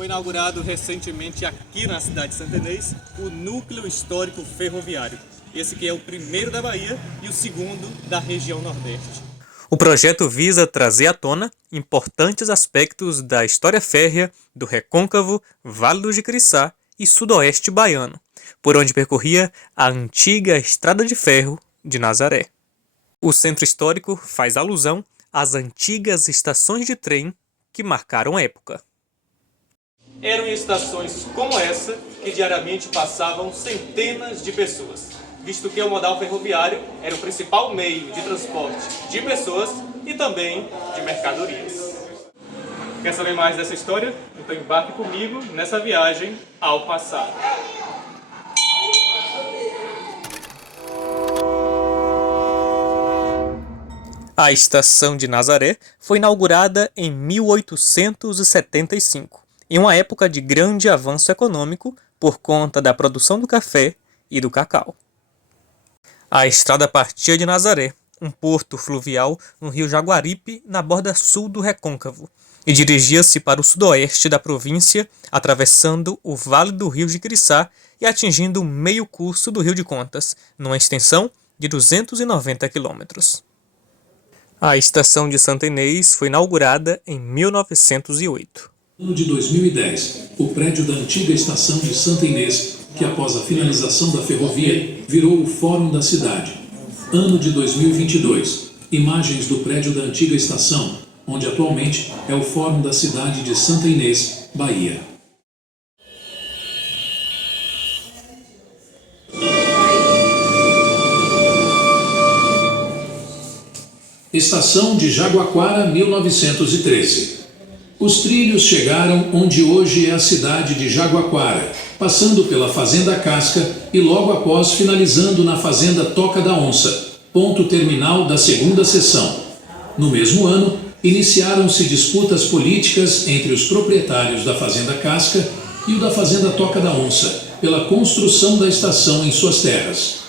Foi inaugurado recentemente aqui na cidade de Santa Inês o Núcleo Histórico Ferroviário. Esse que é o primeiro da Bahia e o segundo da região Nordeste. O projeto visa trazer à tona importantes aspectos da história férrea do Recôncavo, Vale do Jiquiriçá e Sudoeste baiano, por onde percorria a antiga Estrada de Ferro de Nazaré. O centro histórico faz alusão às antigas estações de trem que marcaram a época. Eram estações como essa que diariamente passavam centenas de pessoas, visto que o modal ferroviário era o principal meio de transporte de pessoas e também de mercadorias. Quer saber mais dessa história? Então embarque comigo nessa viagem ao passado. A estação de Nazaré foi inaugurada em 1875, em uma época de grande avanço econômico por conta da produção do café e do cacau. A estrada partia de Nazaré, um porto fluvial no rio Jaguaripe, na borda sul do Recôncavo, e dirigia-se para o sudoeste da província, atravessando o Vale do Rio Jiquiriçá e atingindo o meio curso do Rio de Contas, numa extensão de 290 quilômetros. A estação de Santa Inês foi inaugurada em 1908. No ano de 2010, o prédio da antiga estação de Santa Inês, que após a finalização da ferrovia, virou o Fórum da cidade. Ano de 2022, imagens do prédio da antiga estação, onde atualmente é o Fórum da cidade de Santa Inês, Bahia. Estação de Jaguaquara, 1913. Os trilhos chegaram onde hoje é a cidade de Jaguaquara, passando pela Fazenda Casca e logo após finalizando na Fazenda Toca da Onça, ponto terminal da segunda seção. No mesmo ano, iniciaram-se disputas políticas entre os proprietários da Fazenda Casca e o da Fazenda Toca da Onça, pela construção da estação em suas terras.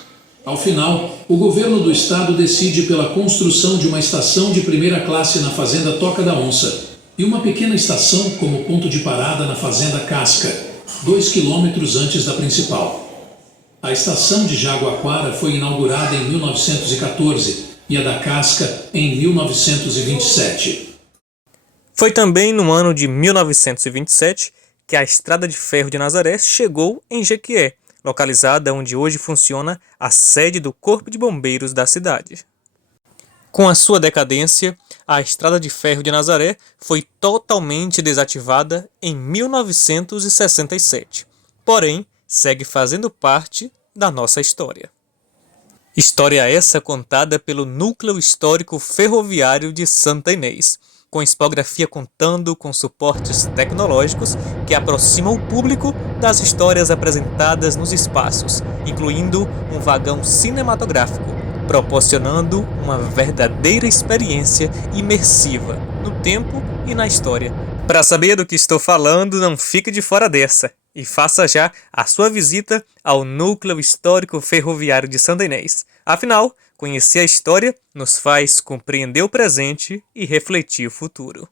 Ao final, o governo do estado decide pela construção de uma estação de primeira classe na Fazenda Toca da Onça e uma pequena estação como ponto de parada na Fazenda Casca, 2 quilômetros antes da principal. A estação de Jaguaquara foi inaugurada em 1914 e a da Casca em 1927. Foi também no ano de 1927 que a Estrada de Ferro de Nazaré chegou em Jequié, localizada onde hoje funciona a sede do Corpo de Bombeiros da cidade. Com a sua decadência, a Estrada de Ferro de Nazaré foi totalmente desativada em 1967, porém segue fazendo parte da nossa história. História essa contada pelo Núcleo Histórico Ferroviário de Santa Inês, com expografia contando com suportes tecnológicos que aproximam o público das histórias apresentadas nos espaços, incluindo um vagão cinematográfico, proporcionando uma verdadeira experiência imersiva no tempo e na história. Para saber do que estou falando, não fique de fora dessa e faça já a sua visita ao Núcleo Histórico Ferroviário de Santa Inês. Afinal, conhecer a história nos faz compreender o presente e refletir o futuro.